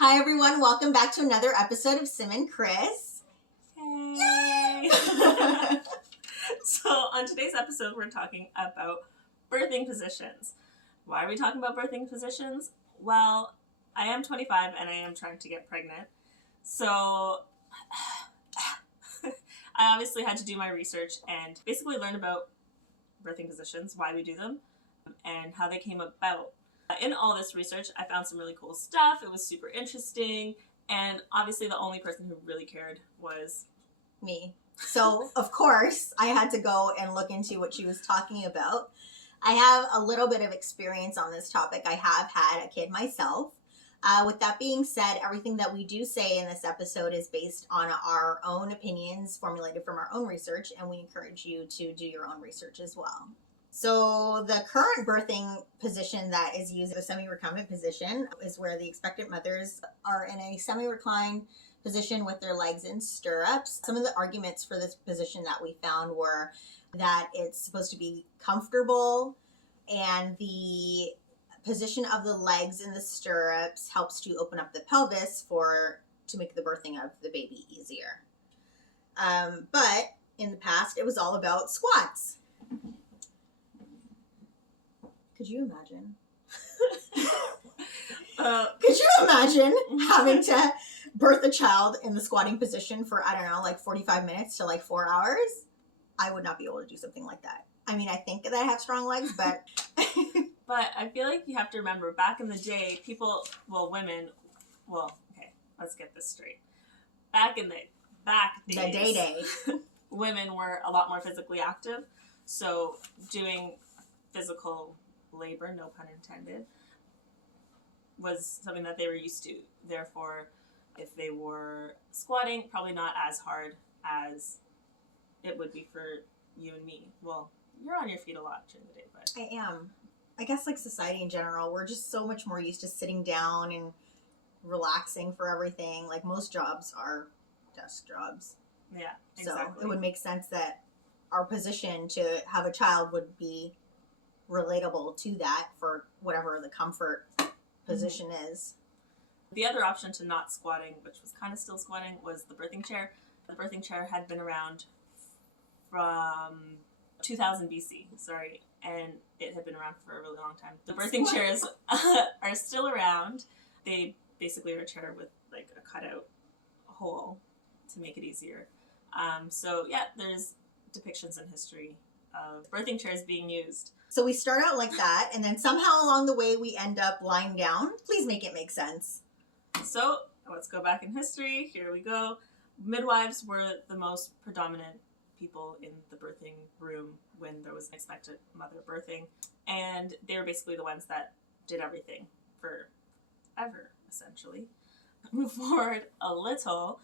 Hi everyone, welcome back to another episode of Sim and Chris. Hey! So on today's episode, we're talking about birthing positions. Why are we talking about birthing positions? Well, I am 25 and I am trying to get pregnant. So I obviously had to do my research and basically learn about birthing positions, why we do them, and how they came about. In all this research, I found some really cool stuff. It was super interesting. And obviously the only person who really cared was Me. So, of course, I had to go and look into what she was talking about. I have a little bit of experience on this topic. I have had a kid myself. With that being said, everything that we do say in this episode is based on our own opinions formulated from our own research, and we encourage you to do your own research as well. So the current birthing position that is used, the semi-recumbent position, is where the expectant mothers are in a semi-reclined position with their legs in stirrups. Some of the arguments for this position that we found were that it's supposed to be comfortable, and the position of the legs in the stirrups helps to open up the pelvis to make the birthing of the baby easier. But in the past, it was all about squats. Could you imagine? Could you imagine having to birth a child in the squatting position for, 45 minutes to 4 hours? I would not be able to do something like that. I mean, I think that I have strong legs, but... But I feel like you have to remember, back in the day, let's get this straight. Back in the days, women were a lot more physically active. So doing physical labor, no pun intended, was something that they were used to. Therefore, if they were squatting, probably not as hard as it would be for you and me. Well, you're on your feet a lot during the day, but... I am. I guess society in general, we're just so much more used to sitting down and relaxing for everything. Most jobs are desk jobs. Yeah, exactly. So it would make sense that our position to have a child would be relatable to that for whatever the comfort position is. The other option to not squatting, which was kind of still squatting, was the birthing chair. The birthing chair had been around from 2000 BC, and it had been around for a really long time. The birthing chairs are still around. They basically are a chair with a cutout hole to make it easier. There's depictions in history of birthing chairs being used. So we start out like that, and then somehow along the way we end up lying down. Please make it make sense. So let's go back in history. Here we go. Midwives were the most predominant people in the birthing room when there was an expectant mother birthing, and they were basically the ones that did everything forever, essentially. Move forward a little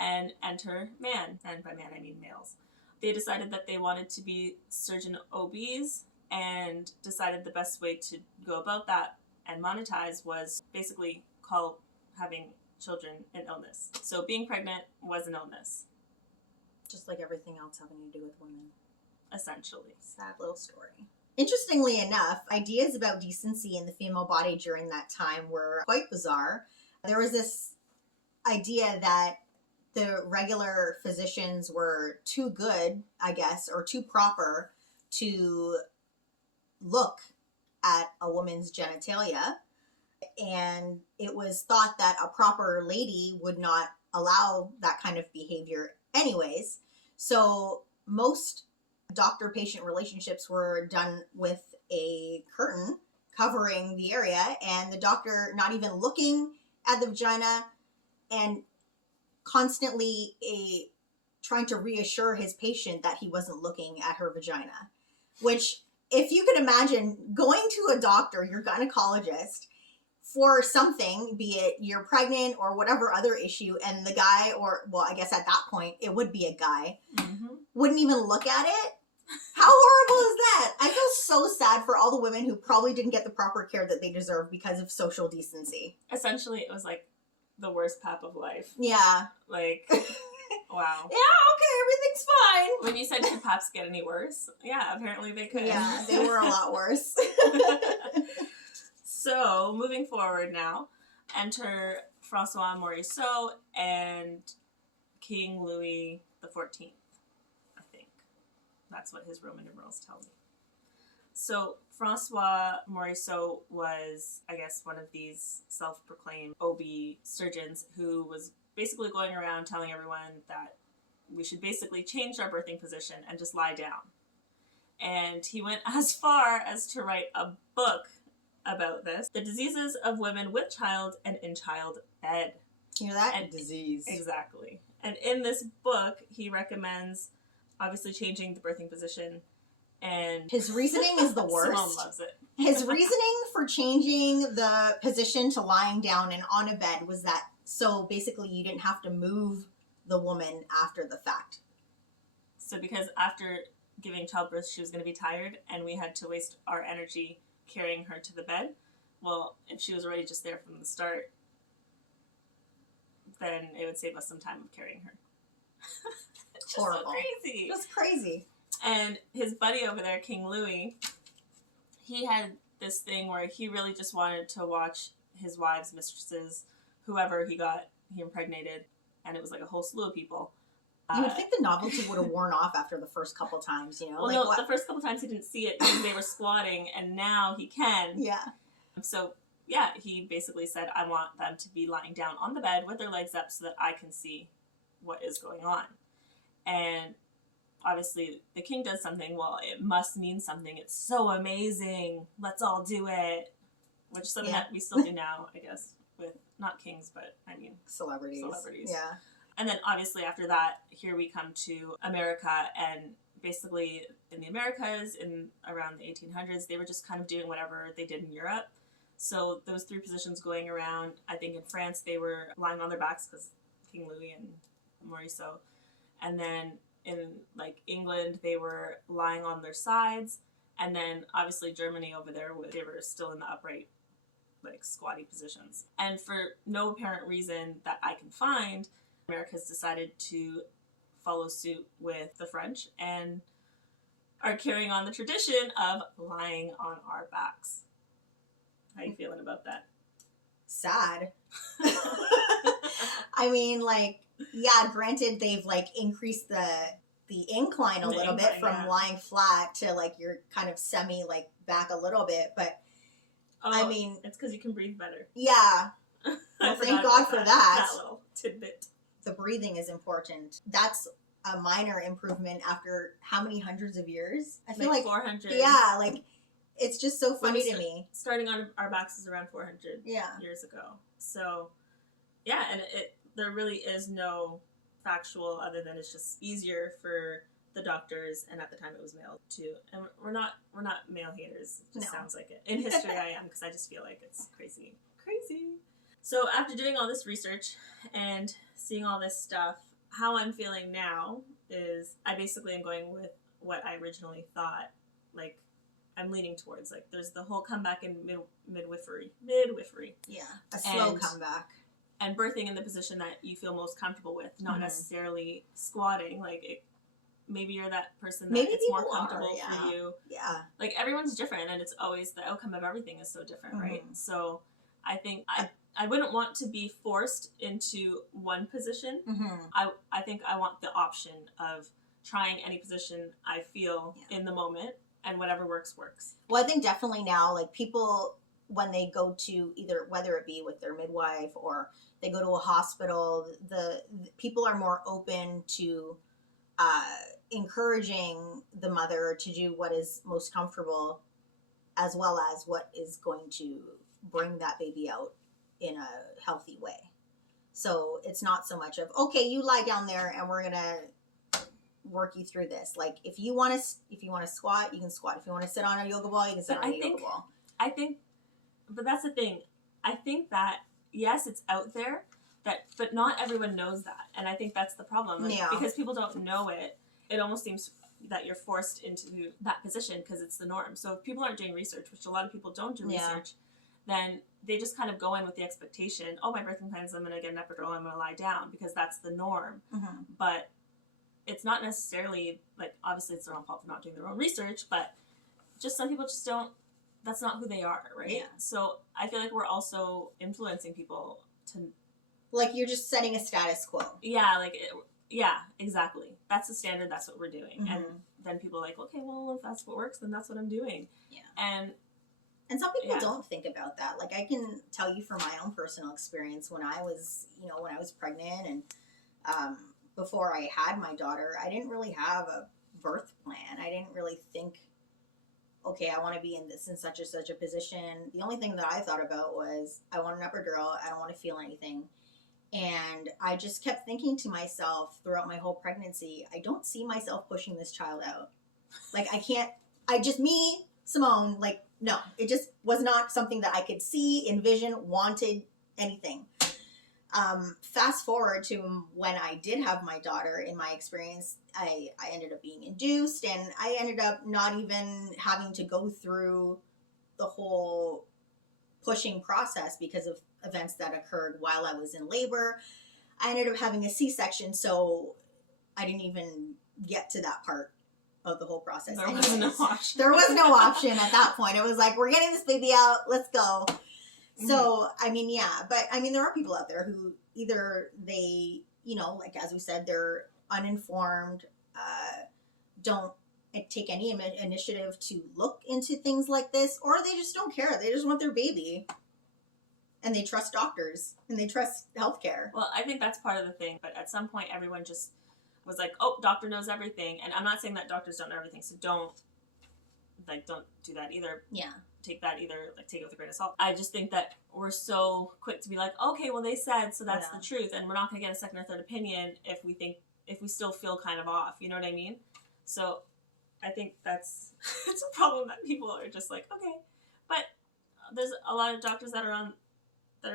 and enter man, and by man I mean males. They decided that they wanted to be surgeon OBs and decided the best way to go about that and monetize was basically call having children an illness. So being pregnant was an illness. Just like everything else having to do with women. Essentially. Sad little story. Interestingly enough, ideas about decency in the female body during that time were quite bizarre. There was this idea that the regular physicians were too good, I guess, or too proper to look at a woman's genitalia. And it was thought that a proper lady would not allow that kind of behavior anyways. So most doctor-patient relationships were done with a curtain covering the area, and the doctor not even looking at the vagina and constantly trying to reassure his patient that he wasn't looking at her vagina. Which, if you could imagine going to a doctor, your gynecologist, for something, be it you're pregnant or whatever other issue, and the guy, I guess at that point it would be a guy, wouldn't even look at it. How horrible is that? I feel so sad for all the women who probably didn't get the proper care that they deserve because of social decency. Essentially, it was the worst pap of life. Yeah. Wow. Yeah, okay, everything's fine. When you said, could paps get any worse? Yeah, apparently they could. Yeah, they were a lot worse. So, moving forward now, enter Francois Morisot and King Louis XIV, I think. That's what his Roman numerals tell me. So Francois Morisot was, I guess, one of these self-proclaimed OB surgeons who was basically going around telling everyone that we should basically change our birthing position and just lie down. And he went as far as to write a book about this, The Diseases of Women with Child and in Child Bed. You know that? And disease. Exactly. And in this book, he recommends obviously changing the birthing position. And his reasoning is the worst. Simone loves it. His reasoning for changing the position to lying down and on a bed was that so basically you didn't have to move the woman after the fact. So because after giving childbirth, she was going to be tired and we had to waste our energy carrying her to the bed. Well, if she was already just there from the start, then it would save us some time of carrying her. It's just Horrible. So crazy. Just crazy. And his buddy over there, King Louis, he had this thing where he really just wanted to watch his wives, mistresses, whoever he impregnated, and it was like a whole slew of people. You would think the novelty would have worn off after the first couple times, you know? Well, like, no, the first couple times he didn't see it because they were squatting, and now he can. Yeah. So, yeah, he basically said, I want them to be lying down on the bed with their legs up so that I can see what is going on. And obviously, the king does something, well, it must mean something. It's so amazing. Let's all do it. Which is something that we still do now, I guess, with not kings, but I mean celebrities. Yeah. And then obviously after that, here we come to America, and basically in the Americas in around the 1800s, they were just kind of doing whatever they did in Europe. So those three positions going around, I think in France they were lying on their backs because King Louis and Morisot. And then in like England, they were lying on their sides. And then obviously Germany over there, they were still in the upright, like squatty positions. And for no apparent reason that I can find, America's decided to follow suit with the French and are carrying on the tradition of lying on our backs. How you feeling about that? Sad. I mean, like, yeah, granted they've like increased the incline a little bit from lying flat to like you're kind of semi like back a little bit, but I mean, it's because you can breathe better. Yeah. Well, thank God for that. That little tidbit. The breathing is important. That's a minor improvement after how many hundreds of years? I feel like 400. Yeah, like it's just so funny to me. Starting on our backs is around 400 years ago. So, yeah, and there really is no factual other than it's just easier for the doctors, and at the time it was male too. And we're not male haters. It just sounds like it. In history I am, because I just feel like it's crazy. So after doing all this research and seeing all this stuff, how I'm feeling now is I basically am going with what I originally thought. Like, I'm leaning towards, like, there's the whole comeback in midwifery. Yeah, a slow comeback. And birthing in the position that you feel most comfortable with, not necessarily squatting. Like, maybe you're that person that it's more comfortable for you. Yeah. Like, everyone's different, and it's always the outcome of everything is so different, right? So I think I wouldn't want to be forced into one position. I think I want the option of trying any position I feel in the moment, and whatever works. Well, I think definitely now, like, people, when they go to either, whether it be with their midwife or they go to a hospital, the people are more open to encouraging the mother to do what is most comfortable, as well as what is going to bring that baby out in a healthy way. So it's not so much of, okay, you lie down there and we're gonna work you through this. Like, if you want to squat, you can squat. If you want to sit on a yoga ball, you can sit on a yoga ball. I think, but that's the thing. I think that yes, it's out there, but not everyone knows that, and I think that's the problem. Like, because people don't know it, it almost seems that you're forced into that position because it's the norm. So if people aren't doing research, which a lot of people don't do research, then they just kind of go in with the expectation, oh, my birthing plan is I'm going to get an epidural, I'm going to lie down, because that's the norm. But it's not necessarily, like, obviously it's their own fault for not doing their own research, but just some people just don't that's not who they are, right? Yeah. So I feel like we're also influencing people to, like you're just setting a status quo. yeah, exactly. That's the standard. That's what we're doing. Mm-hmm. And then people are like, okay, well, if that's what works, then that's what I'm doing. Yeah. And some people yeah. don't think about that. Like I can tell you from my own personal experience when I was, when I was pregnant and before I had my daughter, I didn't really have a birth plan. I didn't really think, okay, I want to be in such a position. The only thing that I thought about was I want an epidural. I don't want to feel anything. And I just kept thinking to myself throughout my whole pregnancy, I don't see myself pushing this child out. Like me, Simone, like, no, it just was not something that I could see, envision, wanted, anything. Fast forward to when I did have my daughter, in my experience, I ended up being induced, and I ended up not even having to go through the whole pushing process because of events that occurred while I was in labor. I ended up having a C-section, so I didn't even get to that part of the whole process. There was no option. There was no option at that point. It was like, we're getting this baby out, let's go. So, I mean, yeah, but I mean, there are people out there who either they, like as we said, they're uninformed, don't take any initiative to look into things like this, or they just don't care. They just want their baby. And they trust doctors and they trust healthcare. Well, I think that's part of the thing, but at some point everyone just was like, oh, doctor knows everything. And I'm not saying that doctors don't know everything, so don't do that either. Yeah. Take it with a grain of salt. I just think that we're so quick to be like, okay, well they said, so that's the truth, and we're not going to get a second or third opinion if we still feel kind of off, you know what I mean? So I think it's a problem that people are just like, okay. But there's a lot of doctors that are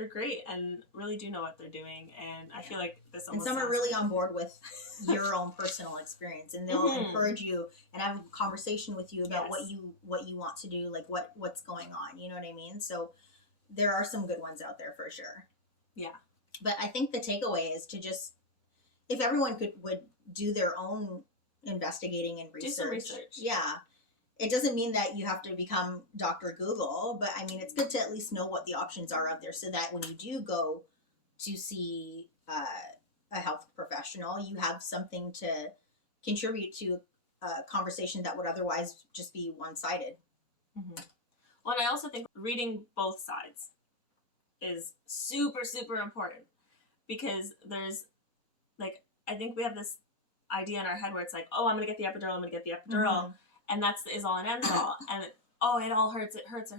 great and really do know what they're doing, and I feel like this almost and some are really on board with your own personal experience, and they'll encourage you and have a conversation with you about what you want to do, like what's going on, you know what I mean? So there are some good ones out there for sure. Yeah. But I think the takeaway is to just, if everyone would do their own investigating and research. Do some research. Yeah. It doesn't mean that you have to become Dr. Google, but I mean, it's good to at least know what the options are out there so that when you do go to see a health professional, you have something to contribute to a conversation that would otherwise just be one-sided. Mm-hmm. Well, and I also think reading both sides is super, super important, because there's, like, I think we have this idea in our head where it's like, oh, I'm going to get the epidural, Mm-hmm. and that's the is all and ends all. And oh, it all hurts, it hurts.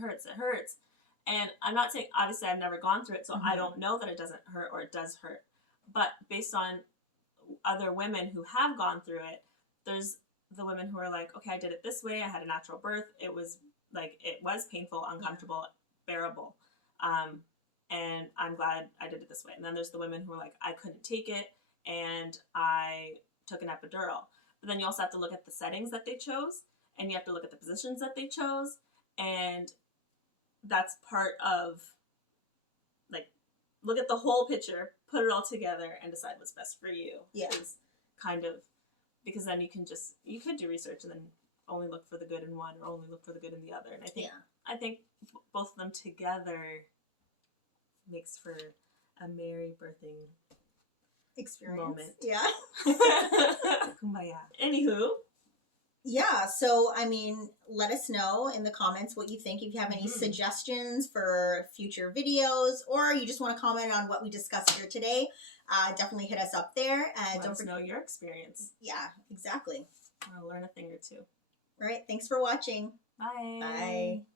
And I'm not saying, obviously I've never gone through it, so I don't know that it doesn't hurt or it does hurt. But based on other women who have gone through it, there's the women who are like, okay, I did it this way, I had a natural birth, it was painful, uncomfortable, bearable. And I'm glad I did it this way. And then there's the women who are like, I couldn't take it and I took an epidural. But then you also have to look at the settings that they chose, and you have to look at the positions that they chose, and that's part of, like, look at the whole picture, put it all together, and decide what's best for you. Yeah. Because then you could do research and then only look for the good in one or only look for the good in the other. And I think both of them together makes for a merry birthing experience. Moment. Yeah. Kumbaya. Anywho. Yeah, so I mean, let us know in the comments what you think. If you have any suggestions for future videos, or you just want to comment on what we discussed here today, definitely hit us up there. Let us know your experience. Yeah, exactly. I'll learn a thing or two. All right, thanks for watching. Bye. Bye.